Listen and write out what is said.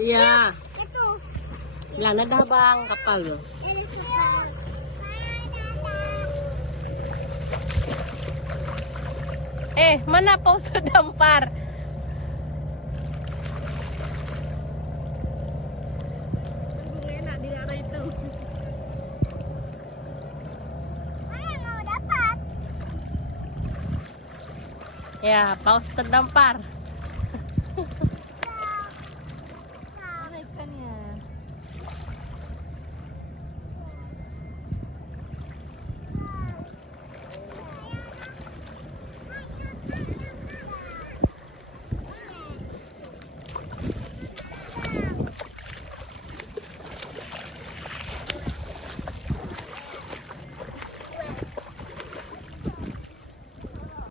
Iya. Itu. Bilang dadah bang, kapal loh. Ini kapal. Mana paus sedampar? Enak di arah itu. Mana mau dapat? Ya, paus terdampar.